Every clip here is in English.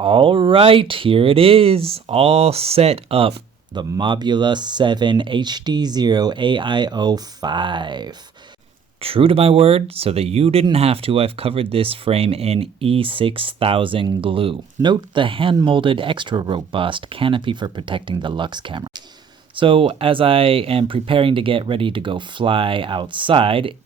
All right, here it is, all set up. The Mobula 7 HD0 AIO5. True to my word, so that you didn't have to, I've covered this frame in E6000 glue. Note the hand-molded extra robust canopy for protecting the Lux camera. So as I am preparing to get ready to go fly outside,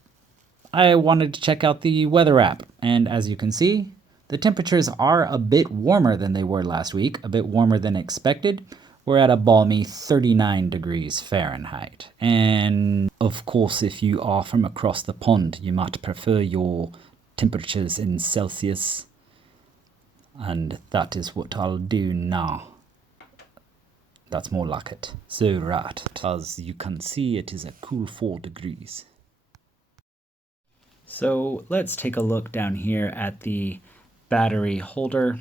I wanted to check out the weather app, and as you can see, the temperatures are a bit warmer than they were last week, a bit warmer than expected. We're at a balmy 39 degrees Fahrenheit. And of course, if you are from across the pond, you might prefer your temperatures in Celsius. And that is what I'll do now. That's more like it. So right, as you can see, it is a cool 4 degrees. So let's take a look down here at the battery holder,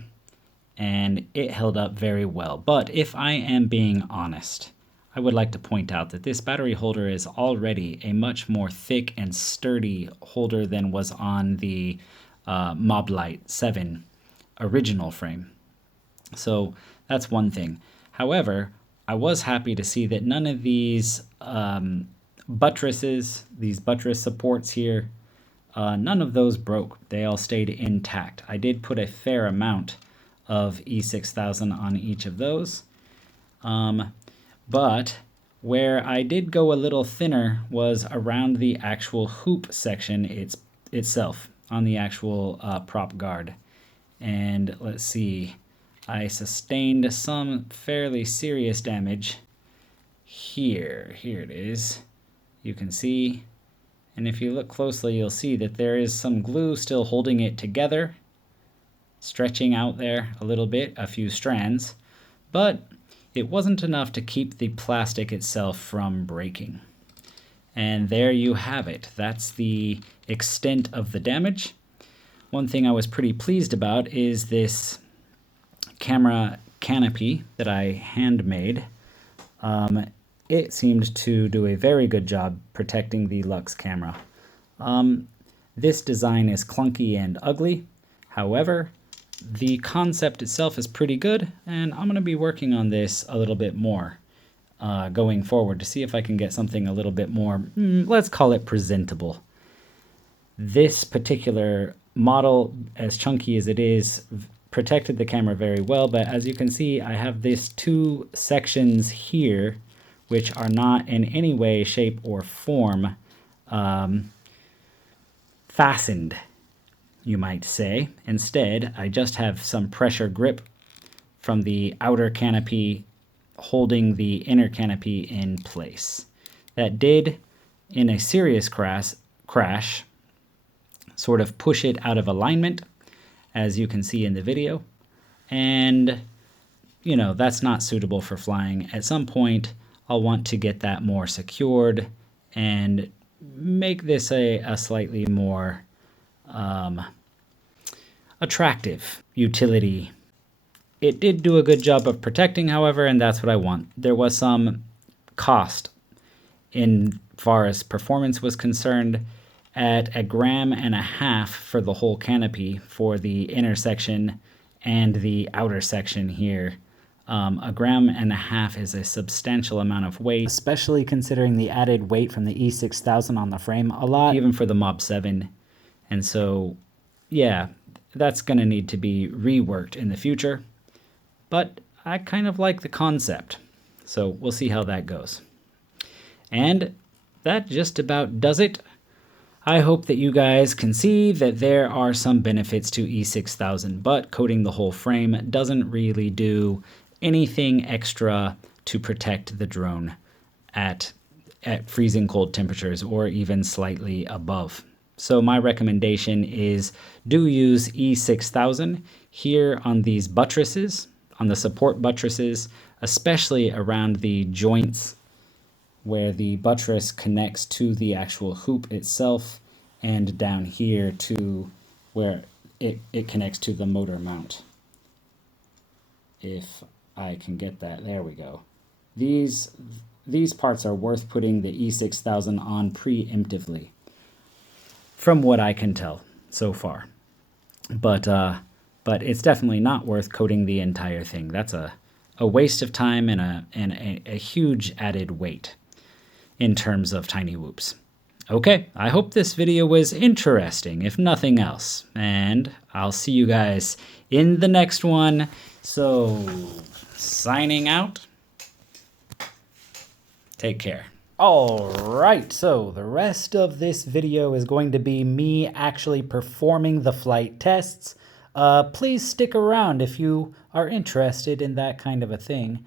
and it held up very well. But if I am being honest, I would like to point out that this battery holder is already a much more thick and sturdy holder than was on the Moblite 7 original frame. So that's one thing. However, I was happy to see that none of these buttresses, these buttress supports here, none of those broke. They all stayed intact. I did put a fair amount of E6000 on each of those. But where I did go a little thinner was around the actual hoop section itself, on the actual prop guard. And let's see, I sustained some fairly serious damage here. Here it is. You can see. And if you look closely, you'll see that there is some glue still holding it together, stretching out there a little bit, a few strands, but it wasn't enough to keep the plastic itself from breaking. And there you have it. That's the extent of the damage. One thing I was pretty pleased about is this camera canopy that I handmade. It seemed to do a very good job protecting the Lux camera. This design is clunky and ugly. However, the concept itself is pretty good, and I'm going to be working on this a little bit more going forward to see if I can get something a little bit more, let's call it presentable. This particular model, as chunky as it is, protected the camera very well, but as you can see, I have these two sections here which are not in any way, shape, or form fastened, you might say. Instead, I just have some pressure grip from the outer canopy holding the inner canopy in place. That did, in a serious crash, sort of push it out of alignment, as you can see in the video. And, you know, that's not suitable for flying. At some point, I'll want to get that more secured and make this a slightly more attractive utility. It did do a good job of protecting, however, and that's what I want. There was some cost in far as performance was concerned at 1.5 grams for the whole canopy for the inner section and the outer section here. 1.5 grams is a substantial amount of weight, especially considering the added weight from the E6000 on the frame, a lot, even for the Mob 7. And so, yeah, that's going to need to be reworked in the future. But I kind of like the concept, so we'll see how that goes. And that just about does it. I hope that you guys can see that there are some benefits to E6000, but coating the whole frame doesn't really do anything extra to protect the drone at freezing cold temperatures or even slightly above. So my recommendation is do use E6000 here on these buttresses, on the support buttresses, especially around the joints where the buttress connects to the actual hoop itself, and down here to where it connects to the motor mount. If I can get that, there we go. These parts are worth putting the E6000 on preemptively, from what I can tell so far. But but it's definitely not worth coating the entire thing. That's a waste of time and a huge added weight in terms of Tinywhoops. Okay, I hope this video was interesting, if nothing else, and I'll see you guys in the next one. So, signing out. Take care. Alright, so the rest of this video is going to be me actually performing the flight tests. Please stick around if you are interested in that kind of a thing.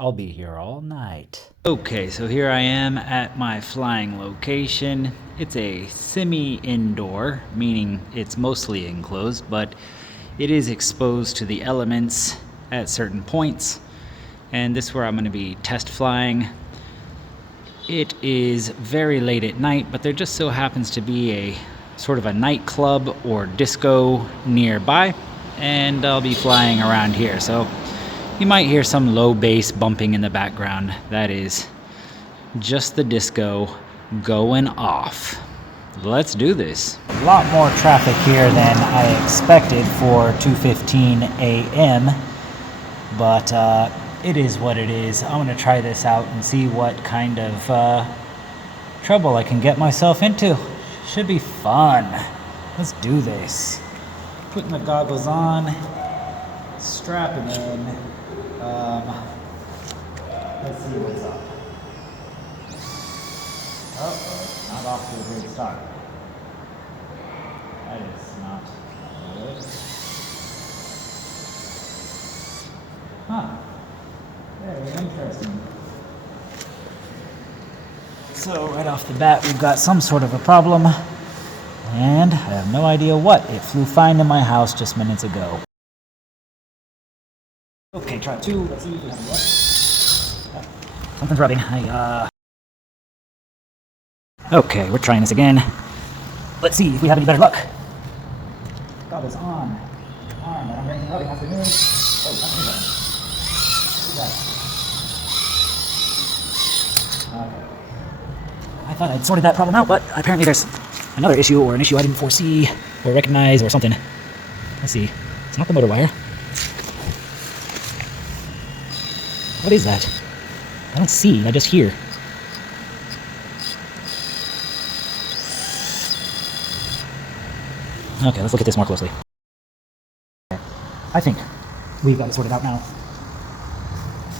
I'll be here all night. Okay, so here I am at my flying location. It's a semi-indoor, meaning it's mostly enclosed, but it is exposed to the elements at certain points. And this is where I'm going to be test flying. It is very late at night, but there just so happens to be a sort of a nightclub or disco nearby, and I'll be flying around here. So you might hear some low bass bumping in the background. That is just the disco going off. Let's do this. A lot more traffic here than I expected for 2:15 a.m., but it is what it is. I'm going to try this out and see what kind of trouble I can get myself into. Should be fun. Let's do this. Putting the goggles on, strapping in. Let's see what's up. Oh, not off to a great start. That is not good. Huh. Very interesting. So right off the bat, we've got some sort of a problem, and I have no idea what. It flew fine in my house just minutes ago. Okay, try 2. Let's see if we have any luck. Something's rubbing. Okay, we're trying this again. Let's see if we have any better luck. Goggles on. Arm. I'm raising rubbing afternoon. Oh, that's me. Who's that? Okay. I thought I'd sorted that problem out, but apparently there's another issue, or an issue I didn't foresee or recognize or something. Let's see. It's not the motor wire. What is that? I don't see, I just hear. Okay, let's look at this more closely. I think we've got it sorted out now.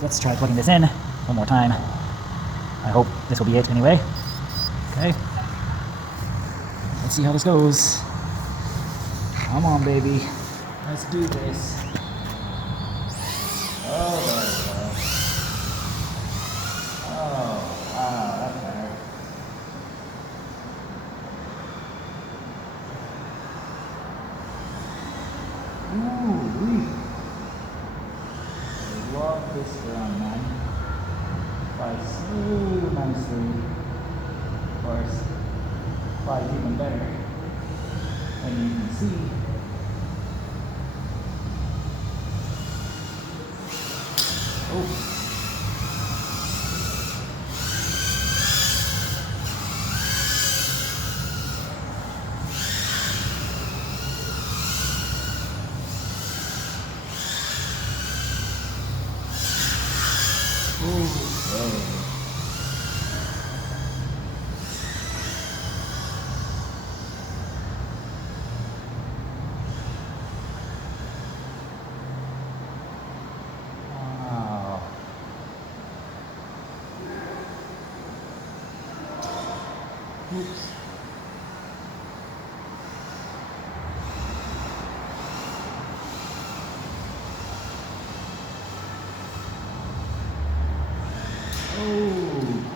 Let's try plugging this in one more time. I hope this will be it anyway. Okay. Let's see how this goes. Come on, baby. Let's do this. Oh, there we go. Oh, wow, that's better. Ooh, I love this ground, man. Flies so nicely. Of course, flies even better. And you can see. Oh. Oops. Oh.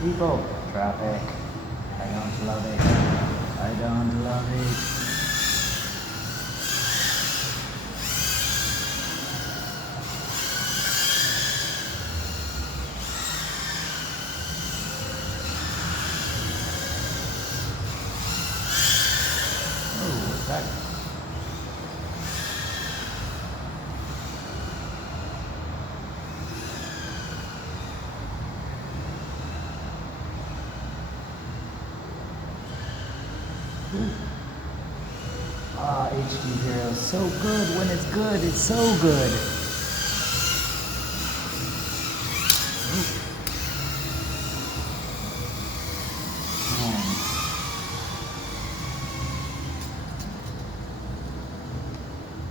People, traffic. I don't love it. I don't love it. Back. Ah, HD Hero, so good. When it's good, it's so good.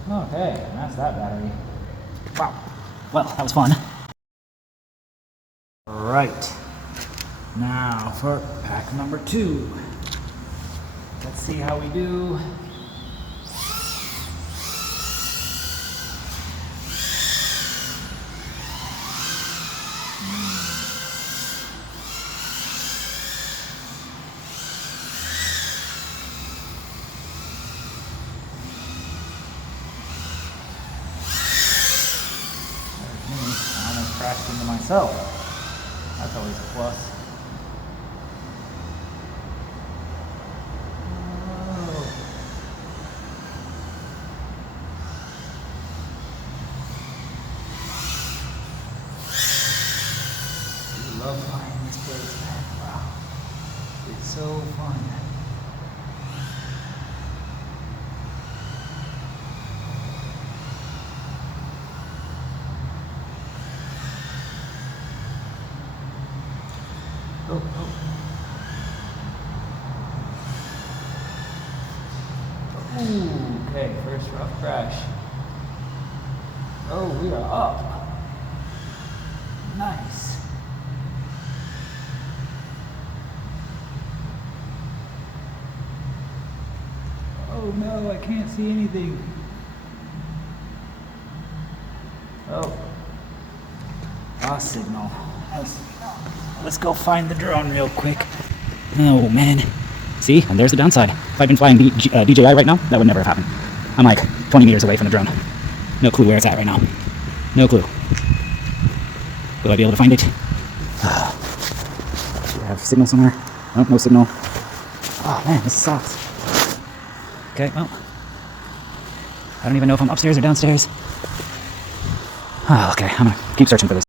Okay, that's that battery. Wow. Well, that was fun. Right. Now for pack number 2. Let's see how we do. I almost crashed into myself. That's always a plus. I love flying this place, man. Wow. It's so fun. Oh, oh. Ooh, okay, first rough crash. Oh, we are up. Nice. Oh no, I can't see anything. Oh. Lost signal. Let's go find the drone real quick. Oh man. See, and there's the downside. If I'd been flying DJI right now, that would never have happened. I'm like 20 meters away from the drone. No clue where it's at right now. No clue. Will I be able to find it? Do I have signal somewhere? Nope, no signal. Oh man, this sucks. Okay, well, I don't even know if I'm upstairs or downstairs. Oh, okay, I'm gonna keep searching for this.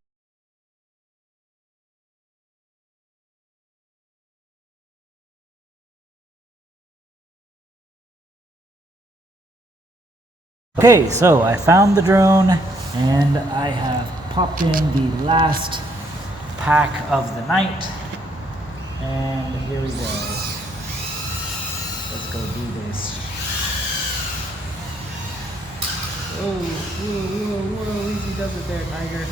Okay, so I found the drone and I have popped in the last pack of the night. And here we go. Let's go do this. Whoa, whoa, whoa, whoa, easy does it there, Tiger.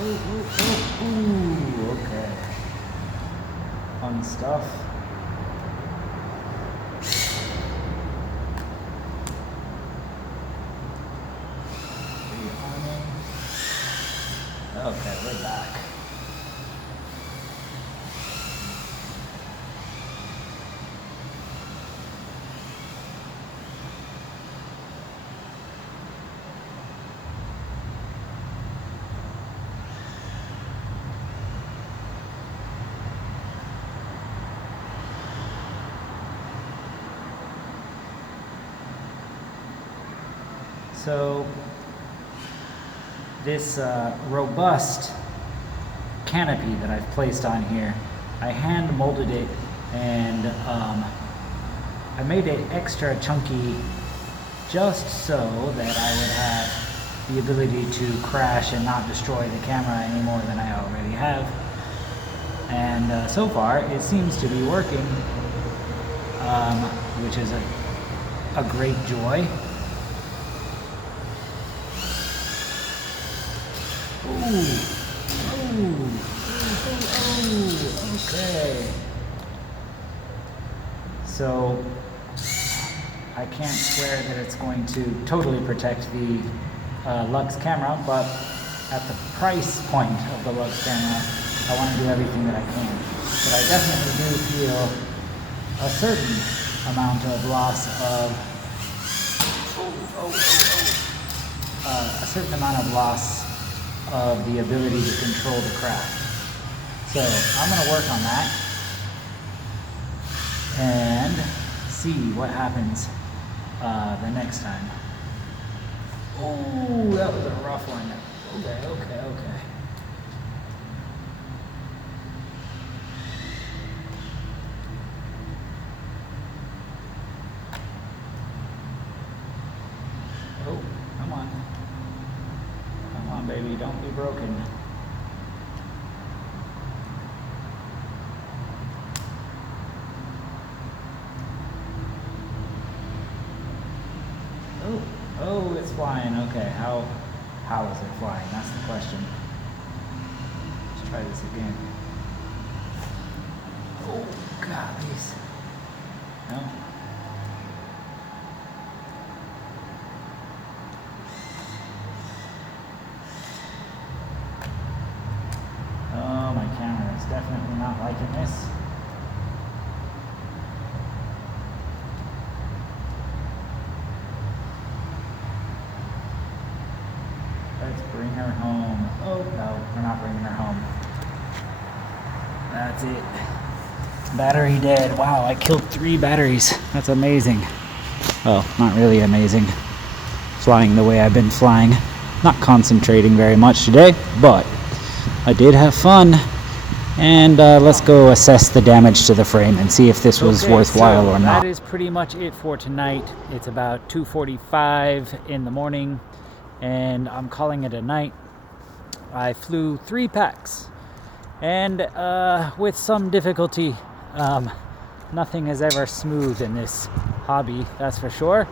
Ooh, okay. Fun stuff. Okay, we're back. So this robust canopy that I've placed on here, I hand molded it and I made it extra chunky just so that I would have the ability to crash and not destroy the camera any more than I already have. And so far it seems to be working, which is a great joy. Ooh, ooh, okay. So I can't swear that it's going to totally protect the Lux camera, but at the price point of the Lux camera, I want to do everything that I can. But I definitely do feel a certain amount of loss of a certain amount of loss of the ability to control the craft. So I'm going to work on that and see what happens the next time. Oh, that was a rough one. Okay. Oh, come on. Come on, baby, don't be broken. Oh, it's flying. Okay, how is it flying? That's the question. Let's try this again. Oh, God, please. No. Oh, my camera is definitely not liking this. Let's bring her home. Oh, no, we're not bringing her home. That's it. Battery dead. Wow, I killed 3 batteries. That's amazing. Well, not really amazing. Flying the way I've been flying. Not concentrating very much today, but I did have fun. And let's go assess the damage to the frame and see if this was worthwhile or not. That is pretty much it for tonight. It's about 2:45 in the morning, and I'm calling it a night. I flew 3 packs, and with some difficulty. Nothing is ever smooth in this hobby, that's for sure,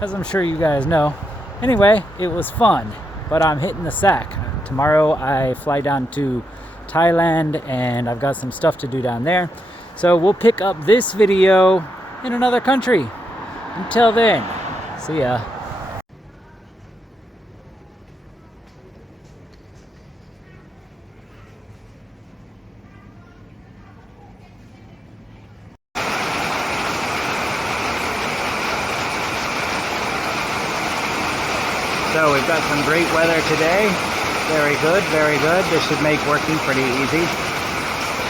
as I'm sure you guys know. Anyway, it was fun, but I'm hitting the sack. Tomorrow I fly down to Thailand, and I've got some stuff to do down there. So we'll pick up this video in another country. Until then, see ya. So we've got some great weather today. Very good, very good. This should make working pretty easy.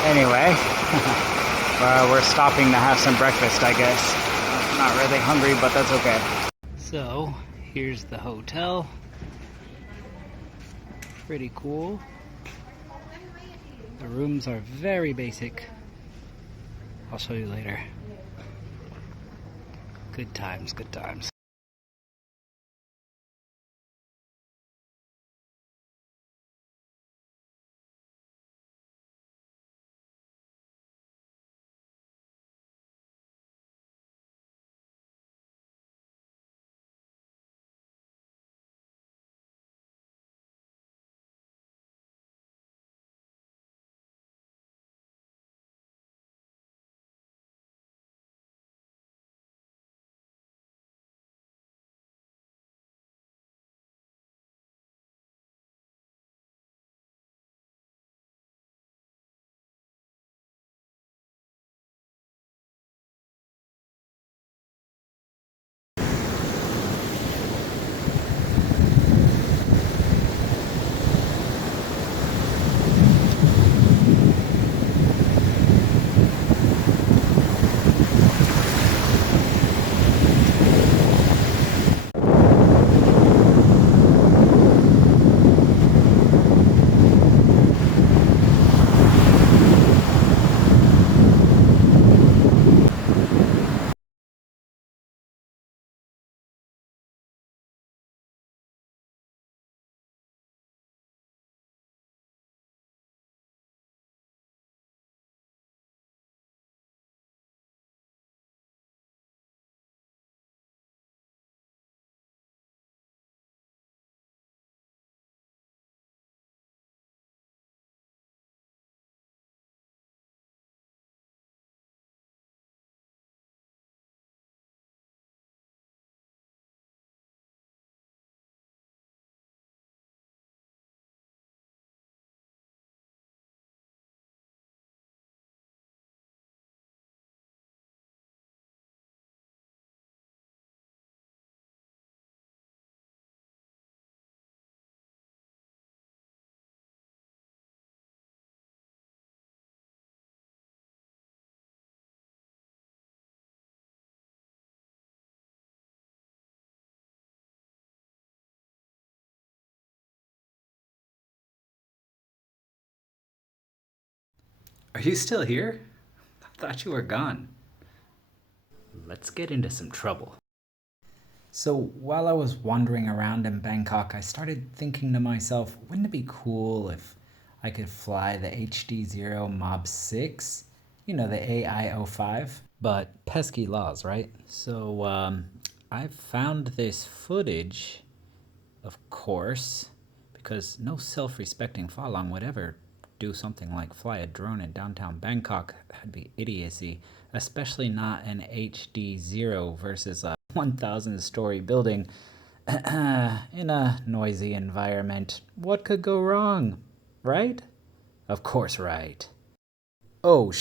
Anyway, we're stopping to have some breakfast, I guess. Not really hungry, but that's okay. So, here's the hotel. Pretty cool. The rooms are very basic. I'll show you later. Good times, good times. Are you still here? I thought you were gone. Let's get into some trouble. So while I was wandering around in Bangkok, I started thinking to myself, wouldn't it be cool if I could fly the HD0 Mob 6? You know, the AI05. But pesky laws, right? So I found this footage, of course, because no self-respecting Falun would ever do something like fly a drone in downtown Bangkok. That'd be idiocy, especially not an HD0 versus a 1,000-story building in a noisy environment. What could go wrong, right? Of course, right. Oh,